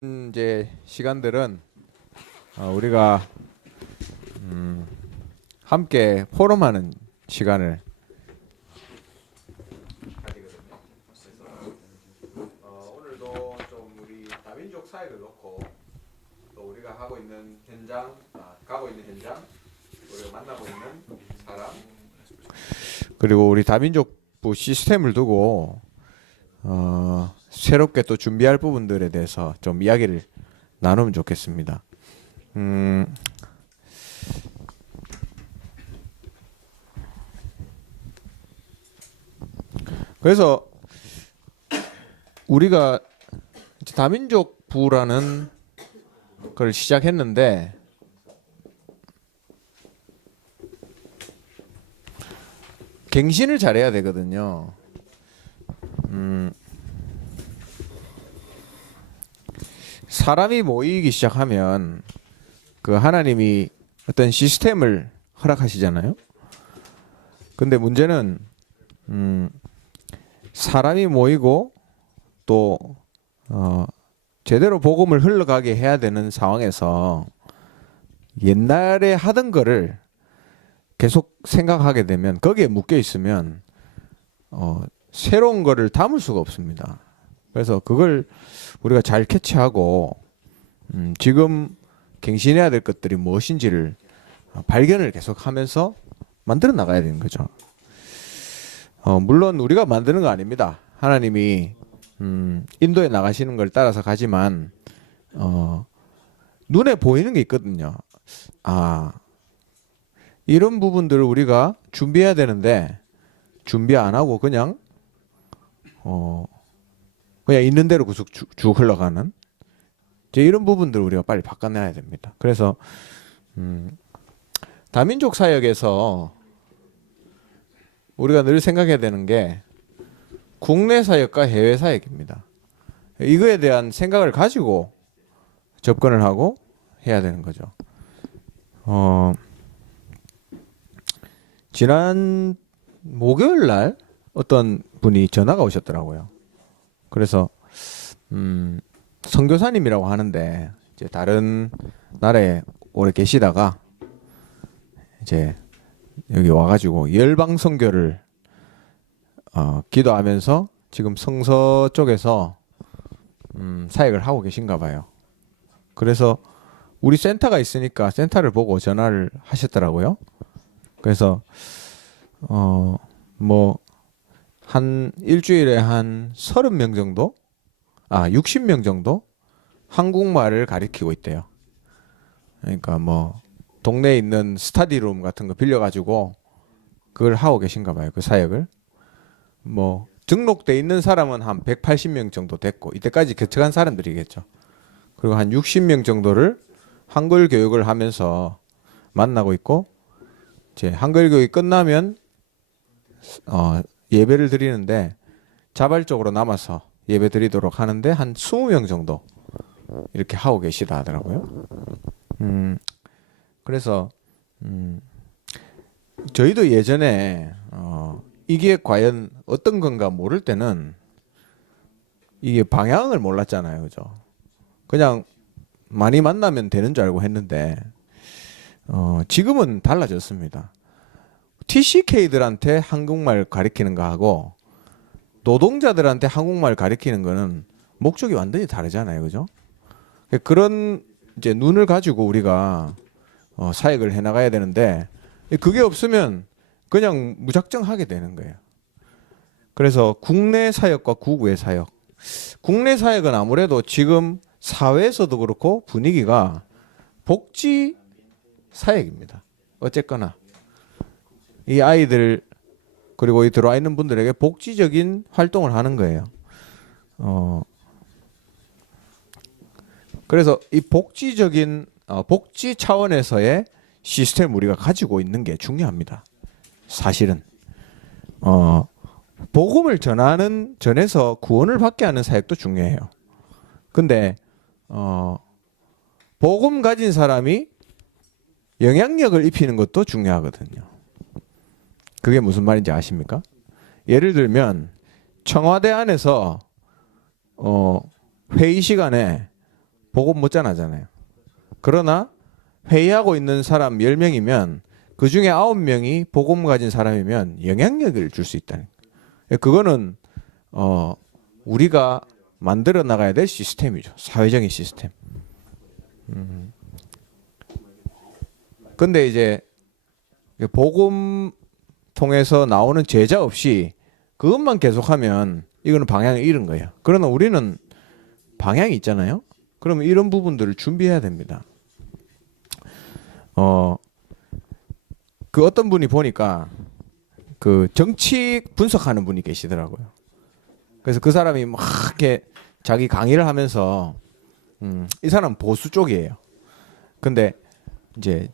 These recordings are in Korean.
이제 시간들은 우리가 함께 포럼하는 시간을 가지거든요. 오늘도 좀 우리 다민족 사회를 놓고 또 우리가 하고 있는 현장, 가고 있는 현장, 우리가 만나고 있는 사람, 그리고 우리 다민족부 시스템을 두고 새롭게 또 준비할 부분들에 대해서 좀 이야기를 나누면 좋겠습니다. 그래서 우리가 이제 다민족부라는 걸 시작했는데 갱신을 잘해야 되거든요. 사람이 모이기 시작하면 그 하나님이 어떤 시스템을 허락하시잖아요. 근데 문제는 사람이 모이고 또 제대로 복음을 흘러가게 해야 되는 상황에서 옛날에 하던 거를 계속 생각하게 되면 거기에 묶여 있으면 새로운 거를 담을 수가 없습니다. 그래서 그걸 우리가 잘 캐치하고 지금 갱신해야 될 것들이 무엇인지를 발견을 계속하면서 만들어 나가야 되는 거죠. 물론 우리가 만드는 거 아닙니다. 하나님이 인도에 나가시는 걸 따라서 가지만 눈에 보이는 게 있거든요. 이런 부분들을 우리가 준비해야 되는데 준비 안 하고 그냥 있는 대로 쭉 흘러가는 이제 이런 부분들을 우리가 빨리 바꿔내야 됩니다. 그래서 다민족 사역에서 우리가 늘 생각해야 되는 게 국내 사역과 해외 사역입니다. 이거에 대한 생각을 가지고 접근을 하고 해야 되는 거죠. 지난 목요일 날 어떤 분이 전화가 오셨더라고요. 그래서 선교사님이라고 하는데 이제 다른 나라에 오래 계시다가 이제 여기 와가지고 열방 선교를 기도하면서 지금 성서 쪽에서 사역을 하고 계신가 봐요. 그래서 우리 센터가 있으니까 센터를 보고 전화를 하셨더라고요. 그래서 한 일주일에 한 30명 정도? 60명 정도? 한국말을 가리키고 있대요. 그러니까 동네에 있는 스터디룸 같은 거 빌려가지고 그걸 하고 계신가 봐요. 그 사역을. 등록돼 있는 사람은 한 180명 정도 됐고, 이때까지 개척한 사람들이겠죠. 그리고 한 60명 정도를 한글 교육을 하면서 만나고 있고, 이제 한글 교육이 끝나면 예배를 드리는데 자발적으로 남아서 예배 드리도록 하는데 한 20명 정도 이렇게 하고 계시다 하더라고요. 그래서 저희도 예전에 이게 과연 어떤 건가 모를 때는 이게 방향을 몰랐잖아요. 그죠? 그냥 많이 만나면 되는 줄 알고 했는데 지금은 달라졌습니다. TCK들한테 한국말 가리키는 거하고 노동자들한테 한국말 가리키는 거는 목적이 완전히 다르잖아요. 그죠? 그런 이제 눈을 가지고 우리가 사역을 해 나가야 되는데 그게 없으면 그냥 무작정 하게 되는 거예요. 그래서 국내 사역과 국외 사역. 국내 사역은 아무래도 지금 사회에서도 그렇고 분위기가 복지 사역입니다. 어쨌거나 이 아이들 그리고 이 들어와 있는 분들에게 복지적인 활동을 하는 거예요. 그래서 이 복지적인 복지 차원에서의 시스템을 우리가 가지고 있는 게 중요합니다. 사실은 복음을 전해서 구원을 받게 하는 사역도 중요해요. 근데 복음 가진 사람이 영향력을 입히는 것도 중요하거든요. 그게 무슨 말인지 아십니까? 예를 들면 청와대 안에서 회의 시간에 복음 못 전하잖아요. 그러나 회의하고 있는 사람 10명이면 그 중에 9명이 복음 가진 사람이면 영향력을 줄 수 있다는 거예요. 그거는 우리가 만들어 나가야 될 시스템이죠. 사회적인 시스템. 근데 이제 복음 통해서 나오는 제자 없이 그것만 계속하면 이거는 방향을 잃은 거예요. 그러나 우리는 방향이 있잖아요. 그러면 이런 부분들을 준비해야 됩니다. 그 어떤 분이 보니까 그 정치 분석하는 분이 계시더라고요. 그래서 그 사람이 막 이렇게 자기 강의를 하면서 이 사람은 보수 쪽이에요. 근데 이제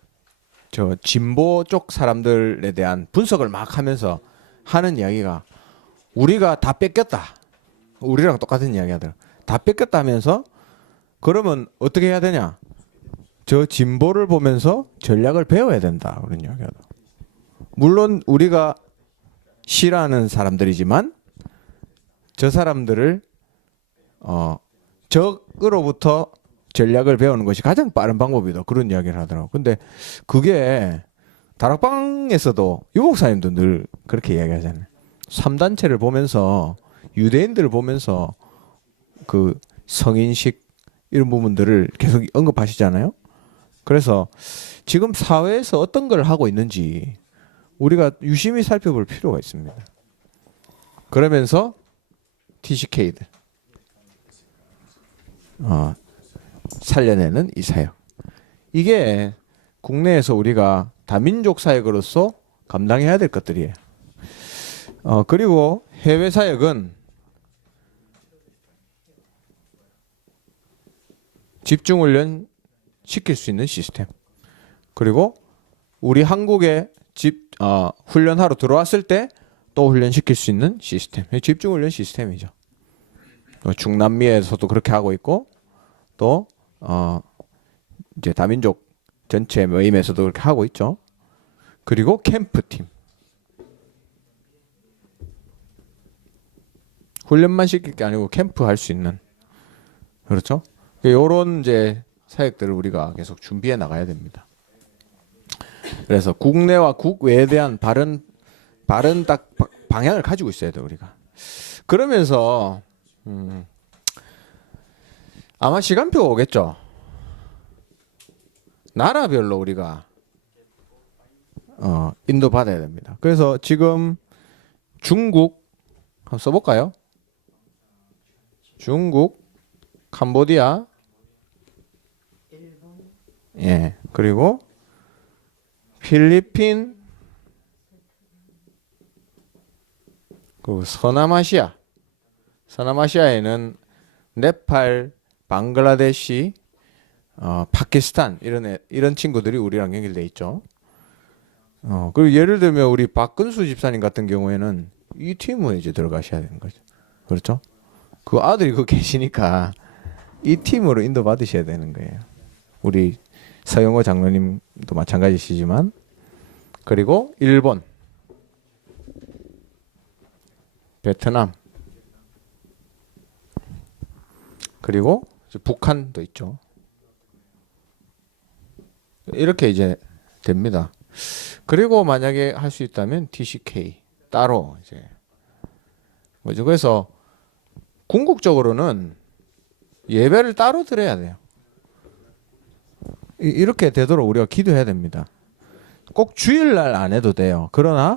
저 진보 쪽 사람들에 대한 분석을 막 하면서 하는 이야기가 우리가 다 뺏겼다. 우리랑 똑같은 이야기 하더라. 다 뺏겼다 하면서 그러면 어떻게 해야 되냐? 저 진보를 보면서 전략을 배워야 된다. 그런 이야기 하더라. 물론 우리가 싫어하는 사람들이지만 저 사람들을 적으로부터 전략을 배우는 것이 가장 빠른 방법이다. 그런 이야기를 하더라고. 근데 그게 다락방에서도 유목사님도 늘 그렇게 이야기하잖아요. 3단체를 보면서 유대인들을 보면서 그 성인식 이런 부분들을 계속 언급하시잖아요. 그래서 지금 사회에서 어떤 걸 하고 있는지 우리가 유심히 살펴볼 필요가 있습니다. 그러면서 TCK들 살려내는 이 사역, 이게 국내에서 우리가 다민족 사역으로서 감당해야 될 것들이에요. 그리고 해외 사역은 집중훈련 시킬 수 있는 시스템, 그리고 우리 한국에 훈련하러 들어왔을 때 또 훈련시킬 수 있는 시스템, 집중훈련 시스템이죠. 중남미에서도 그렇게 하고 있고 또 이제 다민족 전체 모임에서도 그렇게 하고 있죠. 그리고 캠프팀, 훈련만 시킬 게 아니고 캠프 할 수 있는, 그렇죠? 요런 이제 사역들을 우리가 계속 준비해 나가야 됩니다. 그래서 국내와 국외에 대한 바른 딱 방향을 가지고 있어야 돼요, 우리가. 그러면서 아마 시간표가 오겠죠. 나라별로 우리가 인도 받아야 됩니다. 그래서 지금 중국 한번 써볼까요? 중국, 캄보디아, 예, 그리고 필리핀, 그리고 서남아시아에는 네팔, 방글라데시, 파키스탄 이런 친구들이 우리랑 연결돼 있죠. 그리고 예를 들면 우리 박근수 집사님 같은 경우에는 이 팀에 이제 들어가셔야 되는 거죠. 그렇죠? 그 아들이 그 계시니까 이 팀으로 인도 받으셔야 되는 거예요. 우리 서영호 장로님도 마찬가지시지만, 그리고 일본, 베트남, 그리고 북한도 있죠. 이렇게 이제 됩니다. 그리고 만약에 할 수 있다면 TCK 따로 이제 뭐죠? 그래서 궁극적으로는 예배를 따로 드려야 돼요. 이렇게 되도록 우리가 기도해야 됩니다. 꼭 주일날 안 해도 돼요. 그러나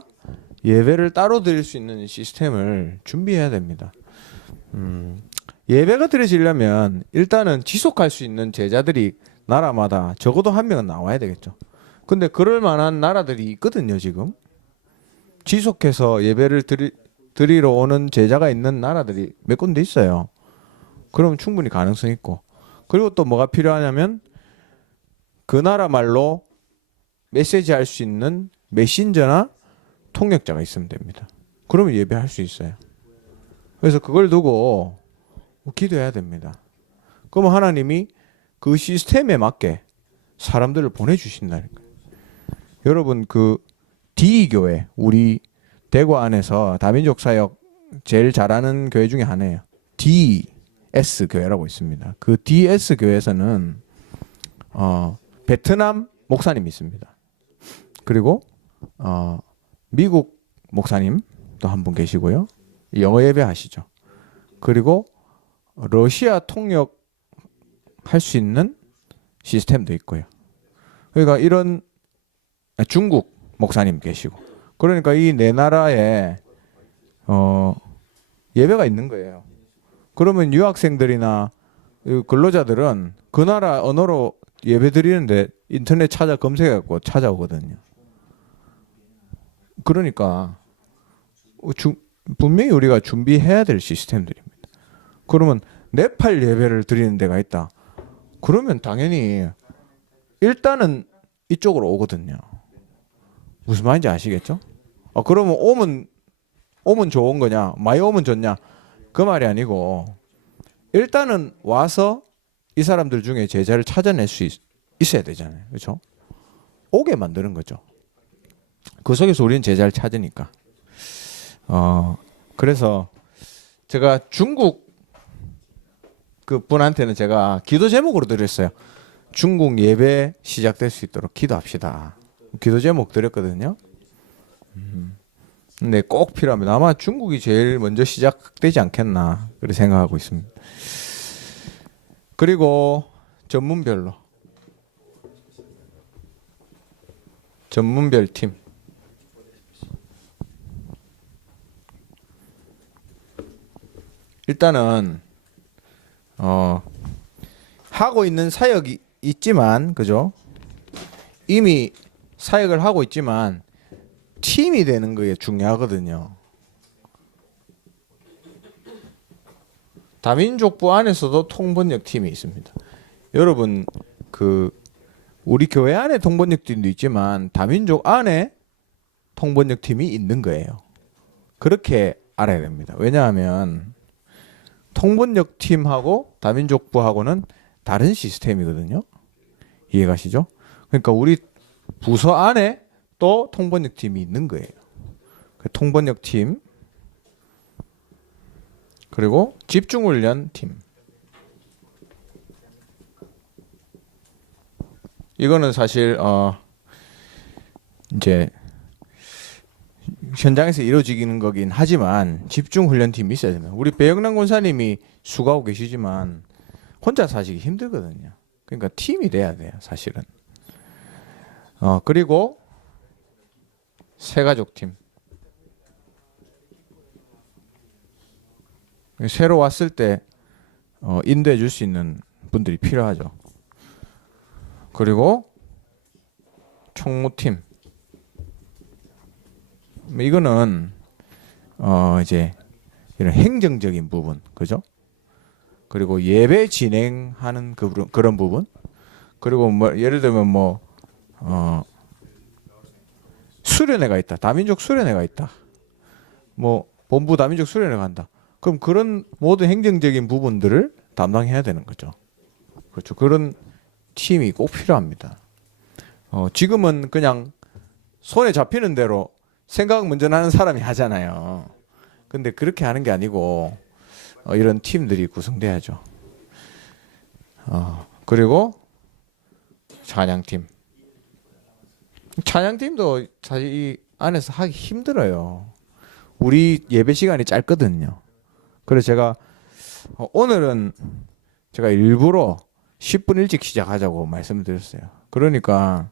예배를 따로 드릴 수 있는 시스템을 준비해야 됩니다. 예배가 드려지려면 일단은 지속할 수 있는 제자들이 나라마다 적어도 한 명은 나와야 되겠죠. 근데 그럴 만한 나라들이 있거든요, 지금. 지속해서 예배를 드리러 오는 제자가 있는 나라들이 몇 군데 있어요. 그럼 충분히 가능성 있고. 그리고 또 뭐가 필요하냐면 그 나라 말로 메시지 할 수 있는 메신저나 통역자가 있으면 됩니다. 그러면 예배할 수 있어요. 그래서 그걸 두고 기도해야 됩니다. 그러면 하나님이 그 시스템에 맞게 사람들을 보내주신다는 거예요. 여러분, 그 D교회, 우리 대구 안에서 다민족 사역 제일 잘하는 교회 중에 하나예요. D. DS 교회라고 있습니다. 그 DS 교회에서는 베트남 목사님이 있습니다. 그리고 미국 목사님도 한 분 계시고요. 영어 예배 하시죠. 그리고 러시아 통역 할 수 있는 시스템도 있고요. 그러니까 이런 중국 목사님 계시고, 그러니까 이 네 나라에 예배가 있는 거예요. 그러면 유학생들이나 근로자들은 그 나라 언어로 예배 드리는데 인터넷 검색해갖고 찾아오거든요. 그러니까 분명히 우리가 준비해야 될 시스템들입니다. 그러면 네팔 예배를 드리는 데가 있다. 그러면 당연히 일단은 이쪽으로 오거든요. 무슨 말인지 아시겠죠? 그러면 오면 좋은 거냐, 많이 오면 좋냐, 그 말이 아니고 일단은 와서 이 사람들 중에 제자를 찾아낼 수 있어야 되잖아요. 그렇죠? 오게 만드는 거죠. 그 속에서 우리는 제자를 찾으니까. 그래서 제가 중국 그 분한테는 제가 기도 제목으로 드렸어요. 중국 예배 시작될 수 있도록 기도합시다. 기도 제목 드렸거든요. 근데 꼭 필요합니다. 아마 중국이 제일 먼저 시작되지 않겠나 그렇게 생각하고 있습니다. 그리고 전문별로 전문별 팀. 일단은 하고 있는 사역이 있지만, 그죠? 이미 사역을 하고 있지만 팀이 되는 게 중요하거든요. 다민족부 안에서도 통번역 팀이 있습니다. 여러분, 우리 교회 안에 통번역 팀도 있지만 다민족 안에 통번역 팀이 있는 거예요. 그렇게 알아야 됩니다. 왜냐하면 통번역 팀하고 다민족부하고는 다른 시스템이거든요. 이해가시죠? 그러니까 우리 부서 안에 또 통번역 팀이 있는 거예요. 통번역 팀, 그리고 집중훈련 팀. 이거는 사실 이제 현장에서 이루어지는 거긴 하지만 집중훈련팀이 있어야 됩니다. 우리 배영란 권사님이 수고하고 계시지만 혼자 사시기 힘들거든요. 그러니까 팀이 돼야 돼요, 사실은. 그리고 새가족팀. 새로 왔을 때 인도해 줄 수 있는 분들이 필요하죠. 그리고 총무팀. 이거는 이제 이런 행정적인 부분, 그죠? 그리고 예배 진행하는 그런 부분. 그리고 뭐 예를 들면 수련회가 있다. 다민족 수련회가 있다. 뭐 본부 다민족 수련회 간다. 그럼 그런 모든 행정적인 부분들을 담당해야 되는 거죠. 그렇죠. 그런 팀이 꼭 필요합니다. 지금은 그냥 손에 잡히는 대로 생각 먼저 나는 사람이 하잖아요. 근데 그렇게 하는 게 아니고 이런 팀들이 구성돼야죠. 그리고 찬양팀. 찬양팀도 사실 이 안에서 하기 힘들어요. 우리 예배 시간이 짧거든요. 그래서 제가 오늘은 제가 일부러 10분 일찍 시작하자고 말씀드렸어요. 그러니까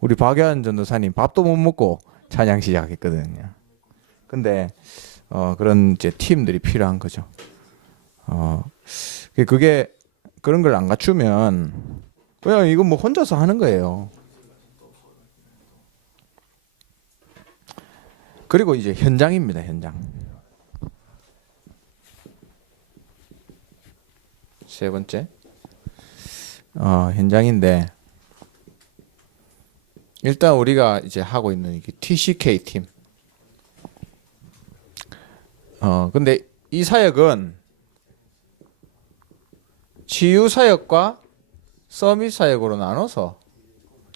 우리 박여한 전도사님 밥도 못 먹고 찬양 시작했거든요. 근데 그런 이제 팀들이 필요한 거죠. 그게 그런 걸 안 갖추면 그냥 이건 뭐 혼자서 하는 거예요. 그리고 이제 현장입니다. 현장. 세 번째 현장인데, 일단 우리가 이제 하고 있는 이게 TCK 팀. 근데 이 사역은 치유 사역과 서밋 사역으로 나눠서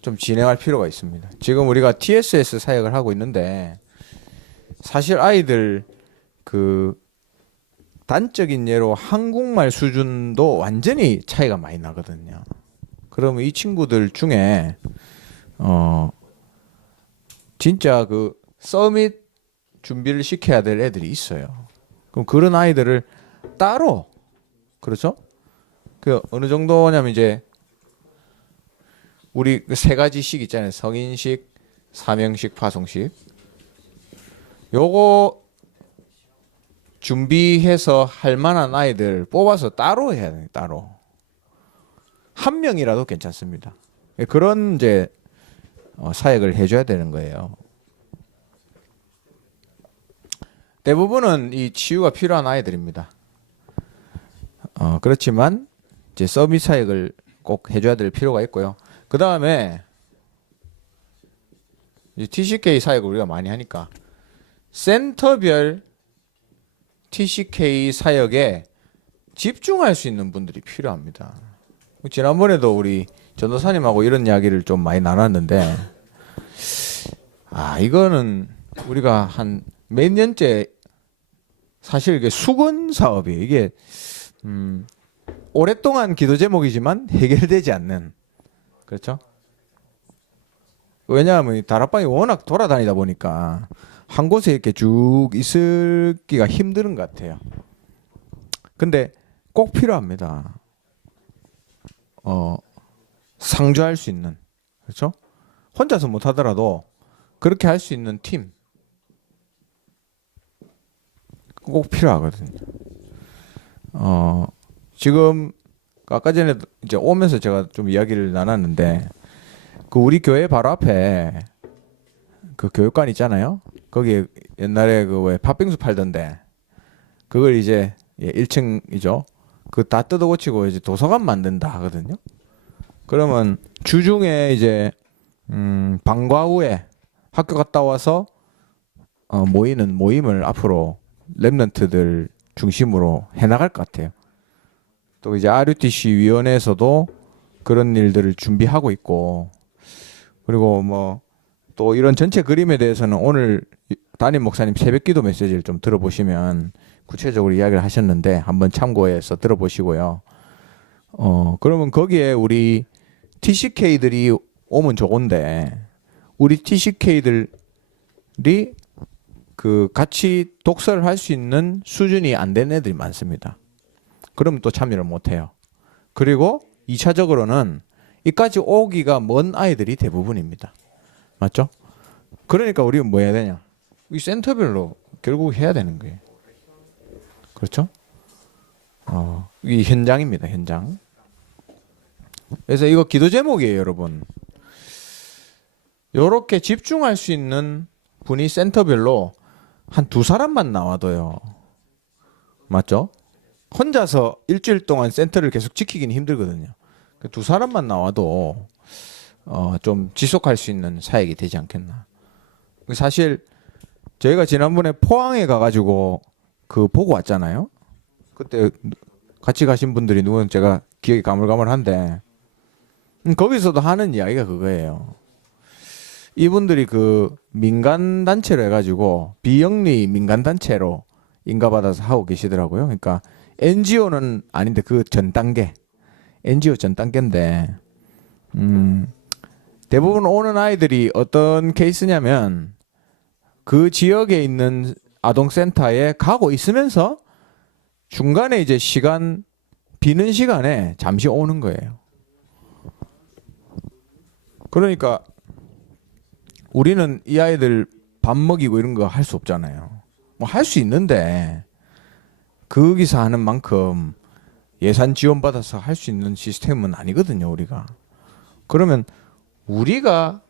좀 진행할 필요가 있습니다. 지금 우리가 TSS 사역을 하고 있는데 사실 아이들 단적인 예로 한국말 수준도 완전히 차이가 많이 나거든요. 그러면 이 친구들 중에 진짜 그 서밋 준비를 시켜야 될 애들이 있어요. 그럼 그런 아이들을 따로, 그렇죠? 그 어느 정도냐면 이제 우리 그 세 가지식 있잖아요. 성인식, 사명식, 파송식. 요거 준비해서 할 만한 아이들 뽑아서 따로 해야 돼요. 따로. 한 명이라도 괜찮습니다. 그런 이제 사역을 해줘야 되는 거예요. 대부분은 이 치유가 필요한 아이들입니다. 그렇지만 이제 서밋 사역을 꼭 해줘야 될 필요가 있고요. 그 다음에 TCK 사역을 우리가 많이 하니까 센터별 TCK 사역에 집중할 수 있는 분들이 필요합니다. 지난번에도 우리 전도사님하고 이런 이야기를 좀 많이 나눴는데, 이거는 우리가 한 몇 년째 사실 이게 수건 사업이 이게 오랫동안 기도 제목이지만 해결되지 않는, 그렇죠? 왜냐하면 다락방이 워낙 돌아다니다 보니까 한 곳에 이렇게 쭉 있기가 힘든 것 같아요. 근데 꼭 필요합니다. 상주할 수 있는, 그렇죠? 혼자서 못 하더라도 그렇게 할 수 있는 팀 꼭 필요하거든요. 지금 아까 전에 이제 오면서 제가 좀 이야기를 나눴는데, 그 우리 교회 바로 앞에 그 교육관 있잖아요. 거기에 옛날에 그 왜 팥빙수 팔던데, 그걸 이제 1층이죠. 그 다 뜯어 고치고 이제 도서관 만든다 하거든요. 그러면 주중에 이제 방과 후에 학교 갔다 와서 모이는 모임을 앞으로 랩런트들 중심으로 해나갈 것 같아요. 또 이제 RUTC 위원회에서도 그런 일들을 준비하고 있고, 그리고 뭐 또 이런 전체 그림에 대해서는 오늘 담임 목사님 새벽기도 메시지를 좀 들어보시면 구체적으로 이야기를 하셨는데 한번 참고해서 들어보시고요. 그러면 거기에 우리 TCK들이 오면 좋은데, 우리 TCK들이 그 같이 독서를 할 수 있는 수준이 안 된 애들이 많습니다. 그러면 또 참여를 못 해요. 그리고 2차적으로는 이까지 오기가 먼 아이들이 대부분입니다. 맞죠? 그러니까 우리는 뭐 해야 되냐? 이 센터별로 결국 해야 되는 거예요. 그렇죠? 이 현장입니다. 현장. 그래서 이거 기도 제목이에요, 여러분. 요렇게 집중할 수 있는 분이 센터별로 한 2사람만 나와도요. 맞죠? 혼자서 일주일 동안 센터를 계속 지키기는 힘들거든요. 2사람만 나와도 좀 지속할 수 있는 사역이 되지 않겠나. 사실 저희가 지난번에 포항에 가가지고 그 보고 왔잖아요. 그때 같이 가신 분들이 누구는 제가 기억이 가물가물한데, 거기서도 하는 이야기가 그거예요. 이분들이 그 민간 단체로 해가지고 비영리 민간 단체로 인가받아서 하고 계시더라고요. 그러니까 NGO는 아닌데 그 전 단계, NGO 전 단계인데, 대부분 오는 아이들이 어떤 케이스냐면 그 지역에 있는 아동센터에 가고 있으면서 중간에 이제 시간 비는 시간에 잠시 오는 거예요. 그러니까 우리는 이 아이들 밥 먹이고 이런 거 할 수 없잖아요. 뭐 할 수 있는데 거기서 하는 만큼 예산 지원받아서 할 수 있는 시스템은 아니거든요, 우리가. 그러면 우리가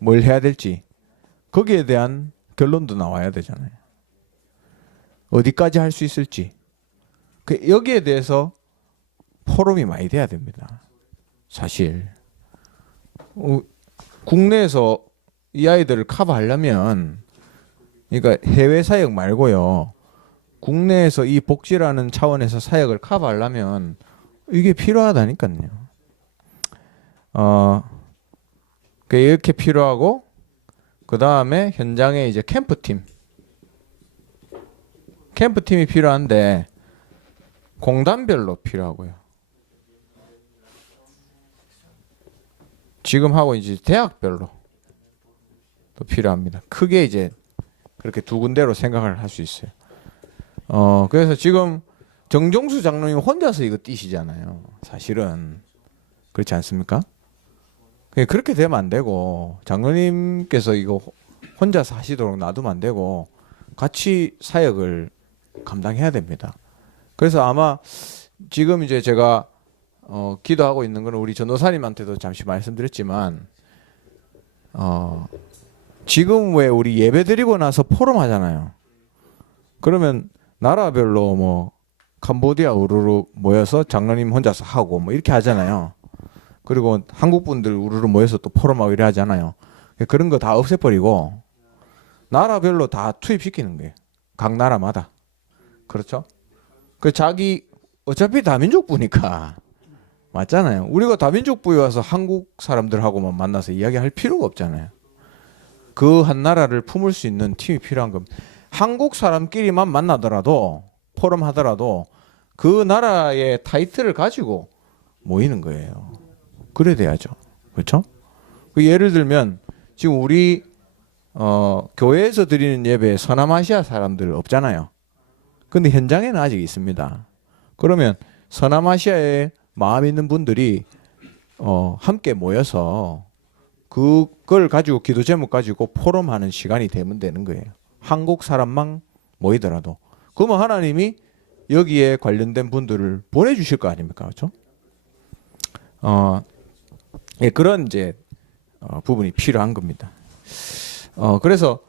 뭘 해야 될지 거기에 대한 결론도 나와야 되잖아요. 어디까지 할 수 있을지. 여기에 대해서 포럼이 많이 돼야 됩니다. 사실. 국내에서 이 아이들을 커버하려면, 그러니까 해외 사역 말고요, 국내에서 이 복지라는 차원에서 사역을 커버하려면 이게 필요하다니까요. 이렇게 필요하고, 그 다음에 현장에 이제 캠프팀이 필요한데, 공단별로 필요하고요. 지금 하고 이제 대학별로 또 필요합니다. 크게 이제 그렇게 두 군데로 생각을 할 수 있어요. 그래서 지금 정종수 장로님 혼자서 이거 뛰시잖아요. 사실은 그렇지 않습니까? 그렇게 되면 안 되고 장로님께서 이거 혼자서 하시도록 놔두면 안 되고 같이 사역을 감당해야 됩니다. 그래서 아마 지금 이제 제가 기도하고 있는 거는 우리 전도사님한테도 잠시 말씀드렸지만 지금 왜 우리 예배 드리고 나서 포럼 하잖아요. 그러면 나라별로 뭐 캄보디아 우르르 모여서 장로님 혼자서 하고 뭐 이렇게 하잖아요. 그리고 한국 분들 우르르 모여서 또 포럼하고 이래 하잖아요. 그런 거 다 없애버리고 나라별로 다 투입시키는 거예요. 각 나라마다. 그렇죠? 그 자기 어차피 다민족부니까 맞잖아요. 우리가 다민족부에 와서 한국 사람들하고만 만나서 이야기할 필요가 없잖아요. 그 한 나라를 품을 수 있는 팀이 필요한 겁니다. 한국 사람끼리만 만나더라도 포럼 하더라도 그 나라의 타이틀을 가지고 모이는 거예요. 그래 돼야죠. 그렇죠? 그 예를 들면 지금 우리 교회에서 드리는 예배에 서남아시아 사람들 없잖아요. 근데 현장에는 아직 있습니다. 그러면 서남아시아에 마음 있는 분들이 함께 모여서 그걸 가지고 기도 제목 가지고 포럼하는 시간이 되면 되는 거예요. 한국 사람만 모이더라도. 그러면 하나님이 여기에 관련된 분들을 보내주실 거 아닙니까? 그렇죠? 예, 그런 이제 부분이 필요한 겁니다. 그래서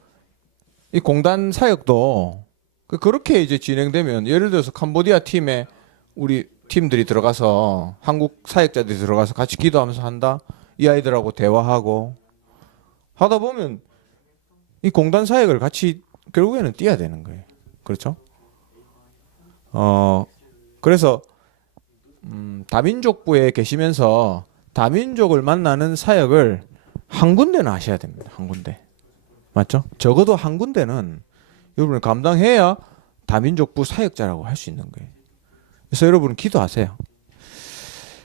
이 공단 사역도 그렇게 이제 진행되면 예를 들어서 캄보디아 팀에 우리 팀들이 들어가서 한국 사역자들이 들어가서 같이 기도하면서 한다. 이 아이들하고 대화하고 하다 보면 이 공단 사역을 같이 결국에는 뛰어야 되는 거예요. 그렇죠? 그래서 다민족부에 계시면서 다민족을 만나는 사역을 한 군데는 하셔야 됩니다. 한 군데. 맞죠? 적어도 한 군데는 여러분을 감당해야 다민족부 사역자라고 할 수 있는 거예요. 그래서 여러분 기도하세요.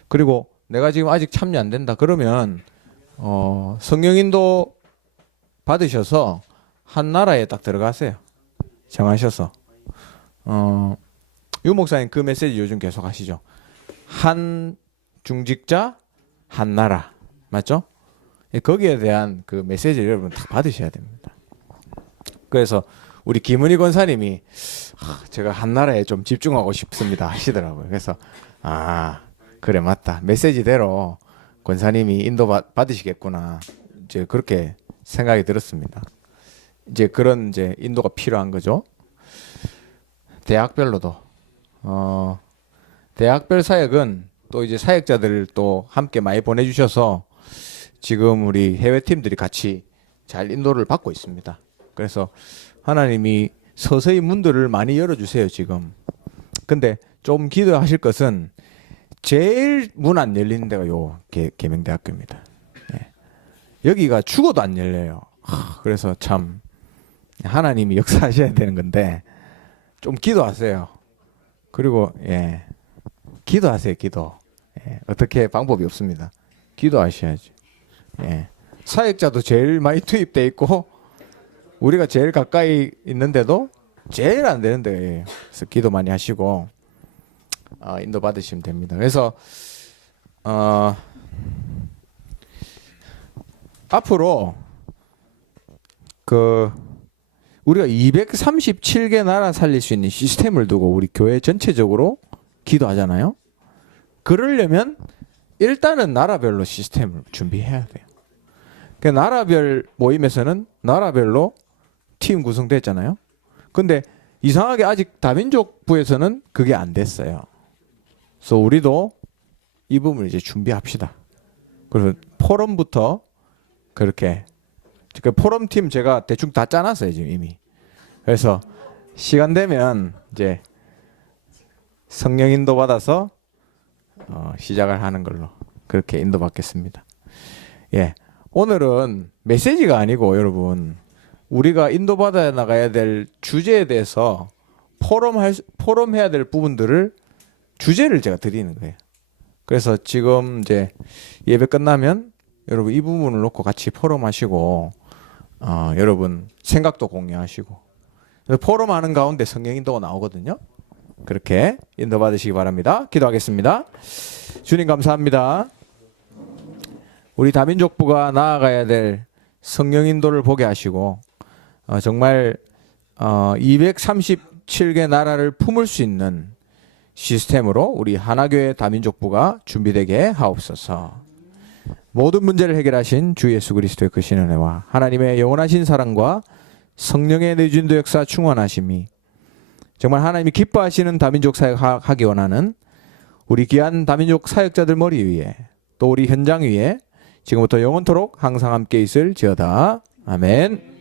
그리고 내가 지금 아직 참여 안 된다 그러면 성령인도 받으셔서 한 나라에 딱 들어가세요. 정하셔서 유 목사님 그 메시지 요즘 계속 하시죠. 한 중직자 한 나라 맞죠? 거기에 대한 그 메시지를 여러분 다 받으셔야 됩니다. 그래서 우리 김은희 권사님이 제가 한 나라에 좀 집중하고 싶습니다 하시더라고요. 그래서 그래 맞다 메시지대로 권사님이 인도 받으시겠구나 이제 그렇게 생각이 들었습니다. 이제 그런 이제 인도가 필요한 거죠. 대학별로도 대학별 사역은 또 이제 사역자들을 또 함께 많이 보내주셔서 지금 우리 해외 팀들이 같이 잘 인도를 받고 있습니다. 그래서 하나님이 서서히 문들을 많이 열어주세요 지금. 근데 좀 기도하실 것은 제일 문 안 열리는 데가 요 계명대학교입니다. 네. 여기가 죽어도 안 열려요. 그래서 참 하나님이 역사하셔야 되는 건데 좀 기도하세요. 그리고 기도하세요. 기도. 어떻게 방법이 없습니다. 기도하셔야죠. 사역자도 제일 많이 투입돼 있고 우리가 제일 가까이 있는데도 제일 안 되는 데예요. 그래서 기도 많이 하시고 인도 받으시면 됩니다. 그래서 앞으로 우리가 237개 나라 살릴 수 있는 시스템을 두고 우리 교회 전체적으로 기도하잖아요. 그러려면 일단은 나라별로 시스템을 준비해야 돼요. 그 나라별 모임에서는 나라별로 팀 구성됐잖아요. 근데 이상하게 아직 다민족부에서는 그게 안 됐어요. 그래서 우리도 이 부분을 이제 준비합시다. 그래서 포럼부터 그렇게 그 포럼 팀 제가 대충 다 짜놨어요 지금 이미. 그래서 시간 되면 이제 성령 인도 받아서 시작을 하는 걸로 그렇게 인도 받겠습니다. 오늘은 메시지가 아니고 여러분 우리가 인도 받아 나가야 될 주제에 대해서 포럼해야 될 부분들을 주제를 제가 드리는 거예요. 그래서 지금 이제 예배 끝나면 여러분 이 부분을 놓고 같이 포럼하시고 여러분 생각도 공유하시고 포럼하는 가운데 성령 인도가 나오거든요. 그렇게 인도받으시기 바랍니다. 기도하겠습니다. 주님 감사합니다. 우리 다민족부가 나아가야 될 성령 인도를 보게 하시고 정말 237개 나라를 품을 수 있는 시스템으로 우리 하나교회 다민족부가 준비되게 하옵소서. 모든 문제를 해결하신 주 예수 그리스도의 크신 은혜와 하나님의 영원하신 사랑과 성령의 내주인도 역사 충만하심이 정말 하나님이 기뻐하시는 다민족 사역하기 원하는 우리 귀한 다민족 사역자들 머리 위에 또 우리 현장 위에 지금부터 영원토록 항상 함께 있을지어다. 아멘.